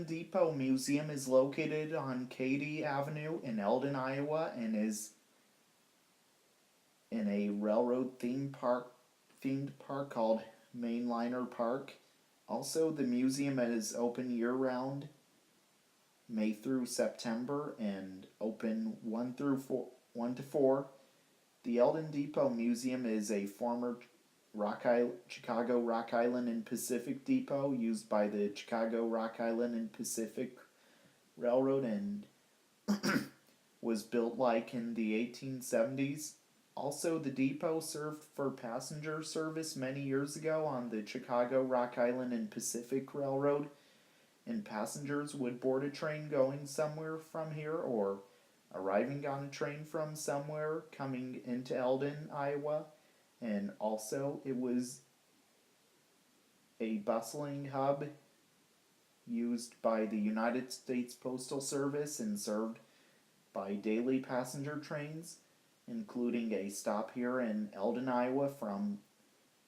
Eldon Depot Museum is located on Katy Avenue in Eldon, Iowa, and is in a railroad themed park called Mainliner Park. Also, the museum is open year-round, May through September, and open 1 to 4. The Eldon Depot Museum is a former Chicago Rock Island and Pacific Depot used by the Chicago Rock Island and Pacific Railroad and was built like in the 1870s. Also, the depot served for passenger service many years ago on the Chicago Rock Island and Pacific Railroad, and passengers would board a train going somewhere from here or arriving on a train from somewhere coming into Eldon, Iowa. And also, it was a bustling hub used by the United States Postal Service and served by daily passenger trains, including a stop here in Eldon, Iowa from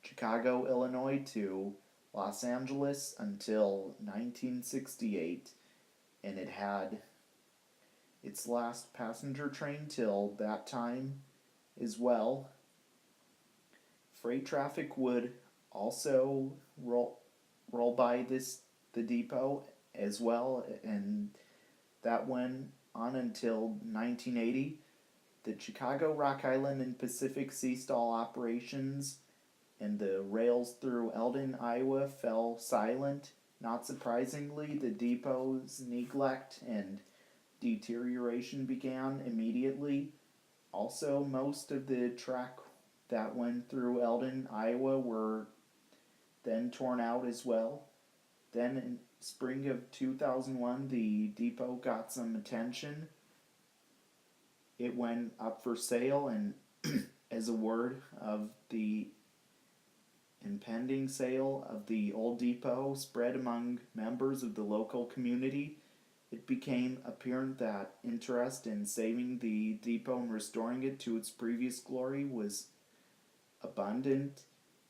Chicago, Illinois to Los Angeles until 1968, and it had its last passenger train till that time as well. Freight traffic would also roll by the depot as well, and that went on until 1980. The Chicago Rock Island and Pacific ceased all operations, and the rails through Eldon, Iowa fell silent. Not surprisingly, the depot's neglect and deterioration began immediately. Also, most of the track that went through Eldon, Iowa were then torn out as well. Then in spring of 2001, the depot got some attention. It went up for sale, and as a word of the impending sale of the old depot spread among members of the local community, it became apparent that interest in saving the depot and restoring it to its previous glory was abundant.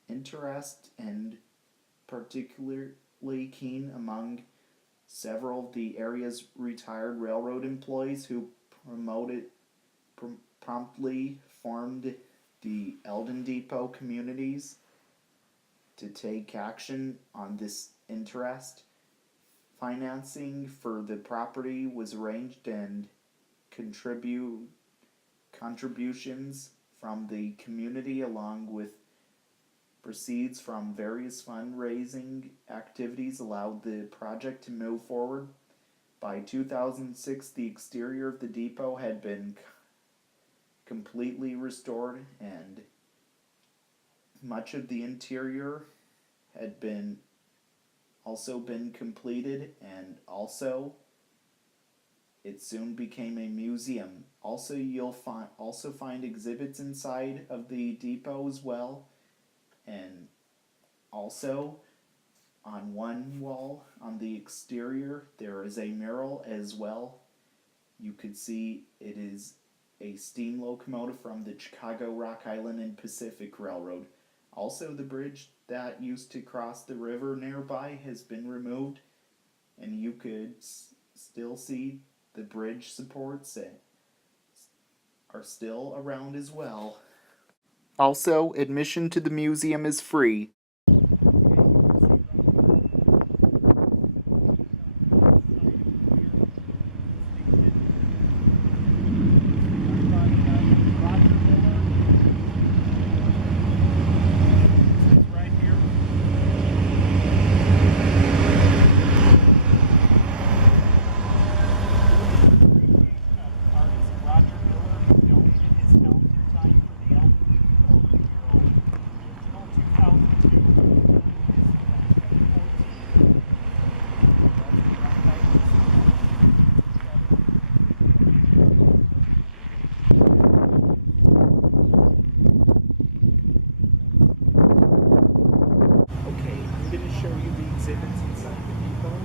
Interest and particularly keen among several of the area's retired railroad employees who promptly formed the Eldon Depot communities to take action on this interest. Financing for the property was arranged, and contributions from the community along with proceeds from various fundraising activities allowed the project to move forward. By 2006, the exterior of the depot had been completely restored, and much of the interior had also been completed, and also it soon became a museum. Also, you'll find exhibits inside of the depot as well, and also on one wall on the exterior there is a mural as well. You could see it is a steam locomotive from the Chicago Rock Island and Pacific Railroad. Also, the bridge that used to cross the river nearby has been removed, and you could still see the bridge supports are still around as well. Also, admission to the museum is free. Show you the exhibits inside the depot,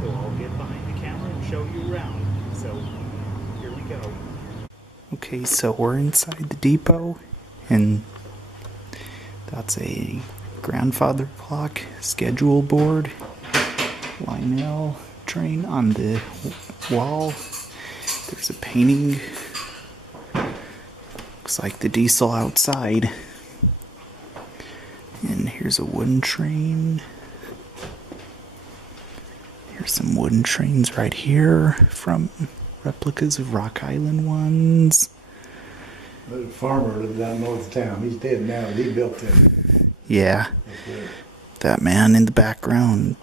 so I'll get behind the camera and show you around. So here we go. Okay, so we're inside the depot, and that's a grandfather clock, schedule board, Lionel, train on the wall. There's a painting. Looks like the diesel outside. And here's a wooden train. Here's some wooden trains right here from replicas of Rock Island ones. There's a farmer lived down north of town. He's dead now. He built them. Yeah. That man in the background.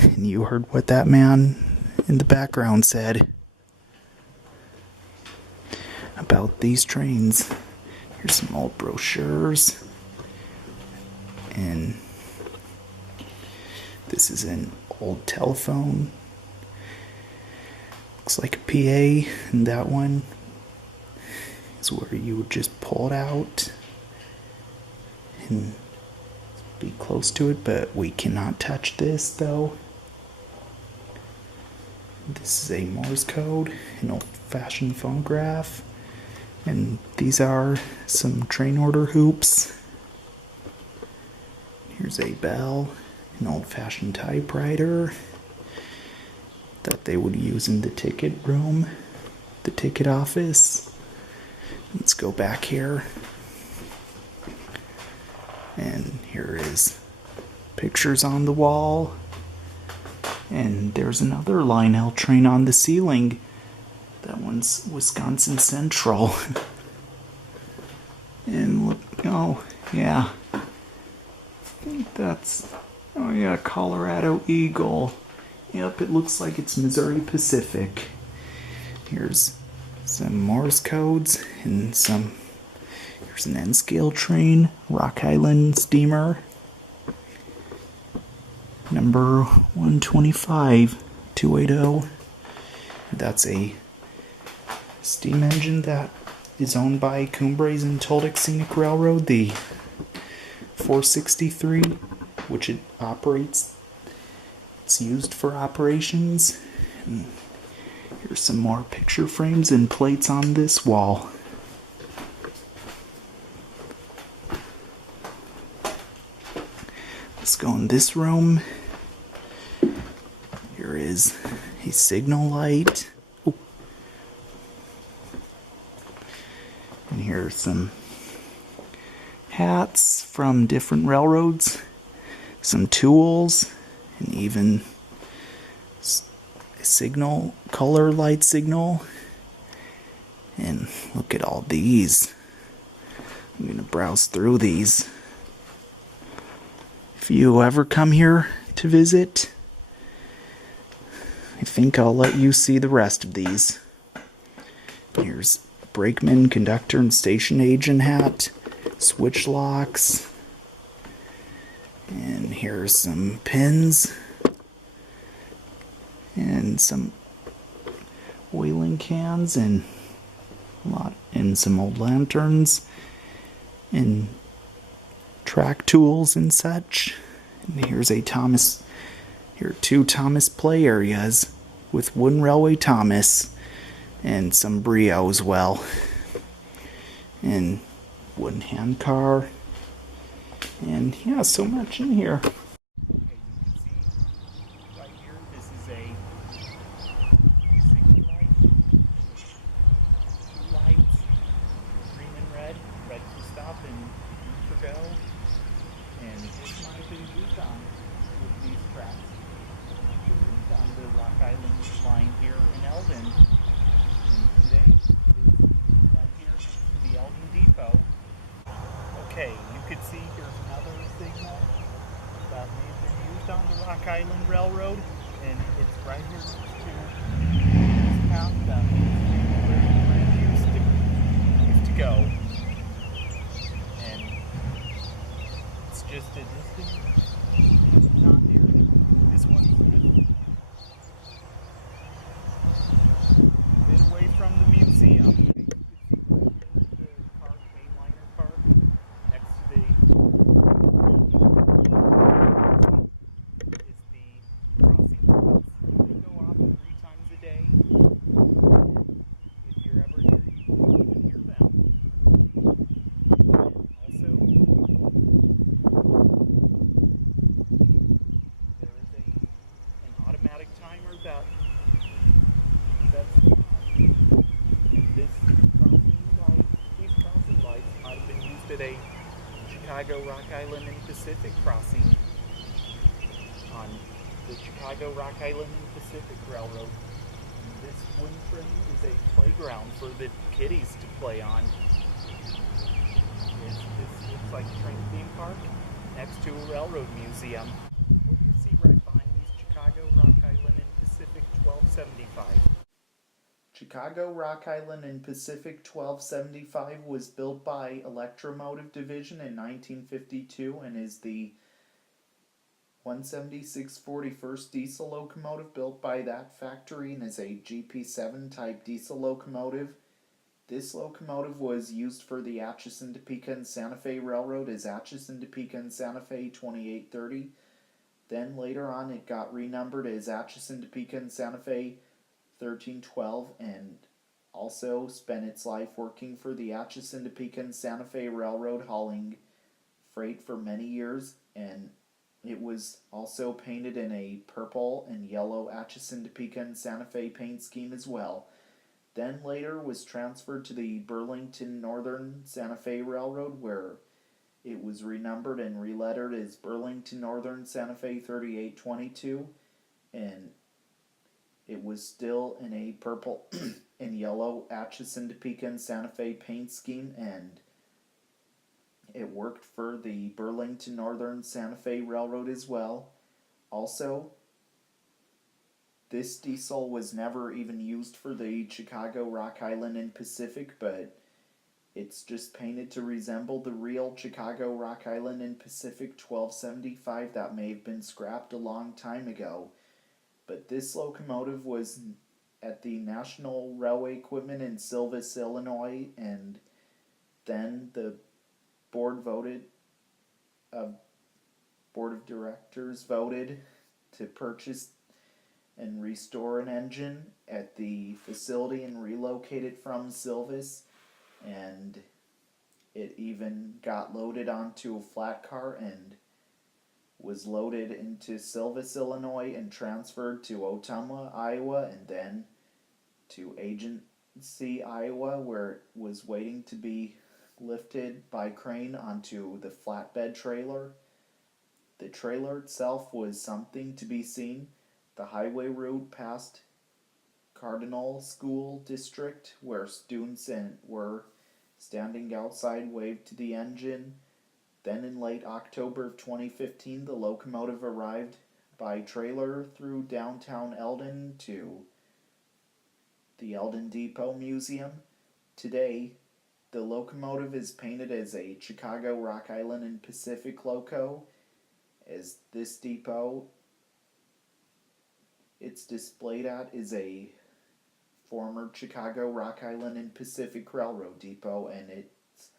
And you heard what that man in the background said about these trains. Here's some old brochures. And this is an old telephone. Looks like a PA, and that one is where you would just pull it out and be close to it, but we cannot touch this though. This is a Morse code, an old-fashioned phonograph, and these are some train order hoops. Here's a bell, an old-fashioned typewriter that they would use in the ticket room, the ticket office. Let's go back here. And here is pictures on the wall. And there's another Lionel train on the ceiling. That one's Wisconsin Central. And look, oh, yeah. I think that's, oh yeah, Colorado Eagle. Yep, it looks like it's Missouri Pacific. Here's some Morse codes and some. Here's an N-scale train, Rock Island steamer, number 125-280. That's a steam engine that is owned by Cumbres and Toltec Scenic Railroad, the 463, which it operates. It's used for operations. And here's some more picture frames and plates on this wall. Let's go in this room. Here is a signal light. Oh. And here are some hats from different railroads, some tools, and even a signal, color light signal. And look at all these. I'm going to browse through these. If you ever come here to visit, I think I'll let you see the rest of these. Here's a brakeman, conductor, and station agent hat, switch locks, and here's some pins, and some oiling cans, and some old lanterns, and track tools and such. And here's a Thomas. Here are two Thomas play areas with wooden railway Thomas and some Brio as well. And wooden hand car. And yeah, so much in here. Okay, you can see right here, this is a signal light. Two lights, green and red. Red for stop and green for go. And this might have been used on with these tracks. Used on the Rock Island line here in Eldon. And today it is right here next to the Eldon Depot. Okay, you could see here's another signal that may have been used on the Rock Island Railroad, and it's right here next to this path that where the bridge used to go. And it's just a distance, not near. This one's just a bit away from the museum. Is the crossing roads. They go off that sets and this crossing light, these crossing lights might have been used at a Chicago, Rock Island, and Pacific crossing on the Chicago, Rock Island, and Pacific Railroad. And this wind frame is a playground for the kiddies to play on. This looks like a train theme park next to a railroad museum. What you see right behind me is Chicago, Rock Island, and Pacific 1275. Chicago, Rock Island, and Pacific 1275 was built by Electromotive Division in 1952 and is the 17641st diesel locomotive built by that factory and is a GP7 type diesel locomotive. This locomotive was used for the Atchison, Topeka, and Santa Fe Railroad as Atchison, Topeka, and Santa Fe 2830. Then later on it got renumbered as Atchison, Topeka, and Santa Fe 1312 and also spent its life working for the Atchison, Topeka, and Santa Fe Railroad hauling freight for many years, and it was also painted in a purple and yellow Atchison, Topeka, and Santa Fe paint scheme as well. Then later was transferred to the Burlington Northern Santa Fe Railroad, where it was renumbered and relettered as Burlington Northern Santa Fe 3822, and it was still in a purple and yellow Atchison, Topeka, and Santa Fe paint scheme, and it worked for the Burlington Northern Santa Fe Railroad as well. Also, this diesel was never even used for the Chicago, Rock Island, and Pacific, but it's just painted to resemble the real Chicago, Rock Island, and Pacific 1275 that may have been scrapped a long time ago. But this locomotive was at the National Railway Equipment in Silvis, Illinois, and then the board of directors voted to purchase and restore an engine at the facility and relocate it from Silvis, and it even got loaded onto a flat car and was loaded into Silvis, Illinois, and transferred to Ottumwa, Iowa, and then to Agency, Iowa, where it was waiting to be lifted by crane onto the flatbed trailer. The trailer itself was something to be seen. The highway route past Cardinal School District, where students were standing outside, waved to the engine. Then in late October of 2015, the locomotive arrived by trailer through downtown Eldon to the Eldon Depot Museum. Today, the locomotive is painted as a Chicago, Rock Island, and Pacific loco, as this depot it's displayed at is a former Chicago, Rock Island, and Pacific Railroad depot, and it's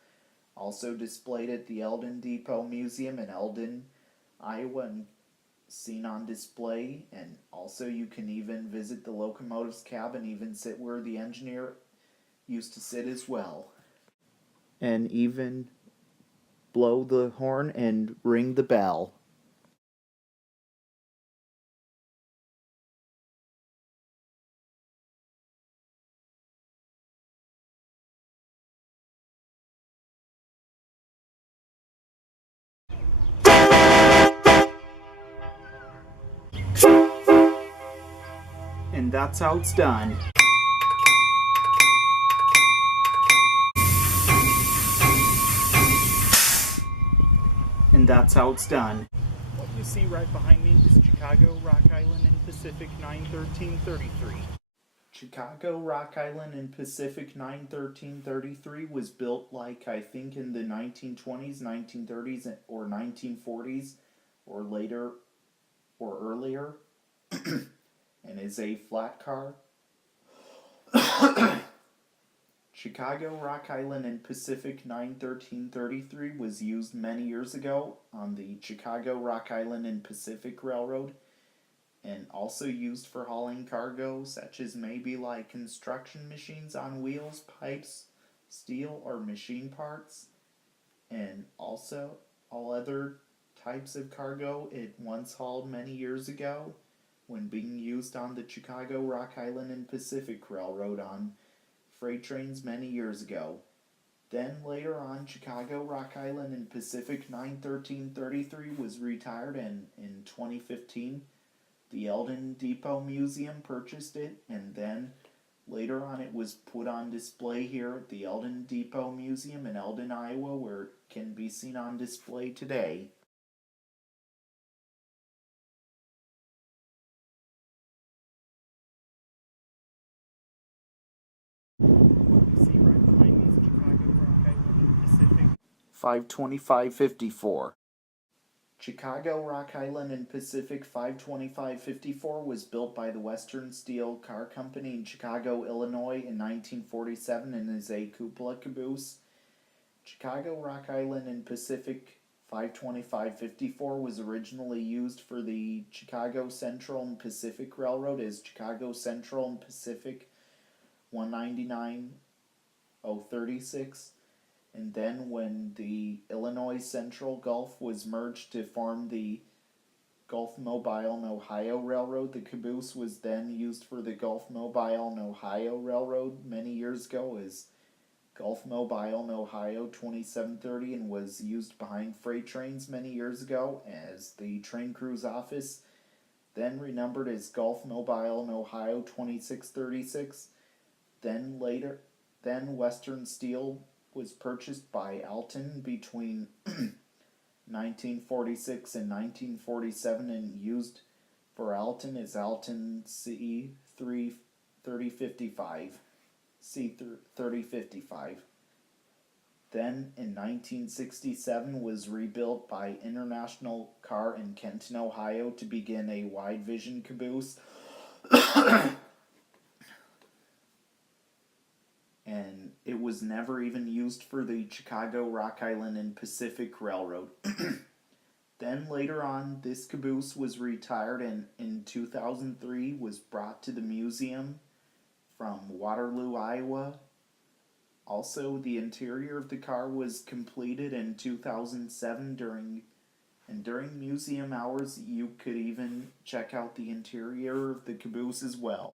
also displayed at the Eldon Depot Museum in Eldon, Iowa, and seen on display. And also you can even visit the locomotive's cab and even sit where the engineer used to sit as well. And even blow the horn and ring the bell. And that's how it's done. And that's how it's done. What you see right behind me is Chicago, Rock Island, and Pacific 91333. Chicago, Rock Island, and Pacific 91333 was built like I think in the 1920s, 1930s, or 1940s, or later, or earlier, and is a flat car. Chicago, Rock Island, and Pacific 91333 was used many years ago on the Chicago, Rock Island, and Pacific Railroad, and also used for hauling cargo such as maybe like construction machines on wheels, pipes, steel, or machine parts, and also all other types of cargo it once hauled many years ago. when being used on the Chicago, Rock Island, and Pacific Railroad on freight trains many years ago. Then later on, Chicago, Rock Island, and Pacific 91333 was retired, and in 2015, the Eldon Depot Museum purchased it, and then later on it was put on display here at the Eldon Depot Museum in Eldon, Iowa, where it can be seen on display today. See right behind these Chicago, Rock Island, and Pacific 52554. Chicago, Rock Island, and Pacific 52554 was built by the Western Steel Car Company in Chicago, Illinois in 1947 and is a cupola caboose. Chicago, Rock Island, and Pacific 52554 was originally used for the Chicago Central and Pacific Railroad as Chicago Central and Pacific 199036. And then when the Illinois Central Gulf was merged to form the Gulf Mobile and Ohio Railroad, the caboose was then used for the Gulf Mobile and Ohio Railroad many years ago as Gulf Mobile and Ohio 2730 and was used behind freight trains many years ago as the train crew's office, then renumbered as Gulf Mobile and Ohio 2636. Then Western Steel was purchased by Alton between 1946 and 1947 and used for Alton as Alton C3055. Then in 1967 was rebuilt by International Car in Kenton, Ohio to begin a wide vision caboose. And it was never even used for the Chicago, Rock Island, and Pacific Railroad. Then later on, this caboose was retired and in 2003 was brought to the museum from Waterloo, Iowa. Also, the interior of the car was completed in 2007 during museum hours. You could even check out the interior of the caboose as well.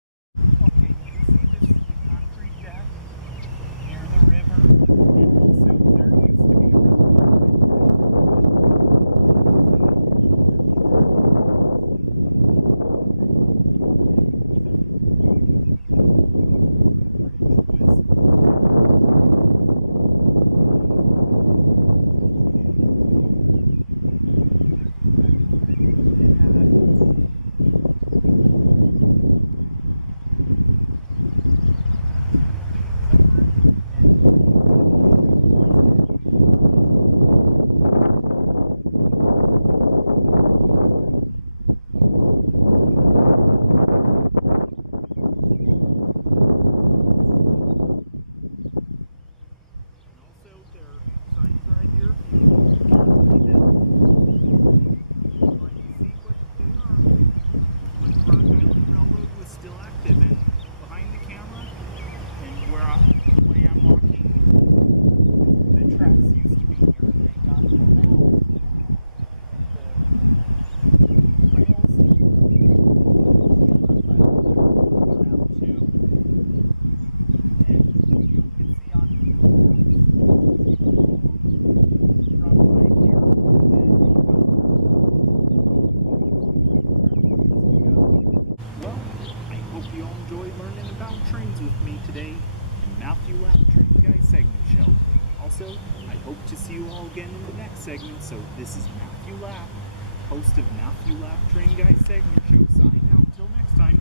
Okay, you can see this concrete deck near the river, and also there used to be a trains with me today in Matthew Lap Train Guy segment show. Also, I hope to see you all again in the next segment. So this is Matthew Lap, host of Matthew Lap Train Guy segment show, signing out. Until next time.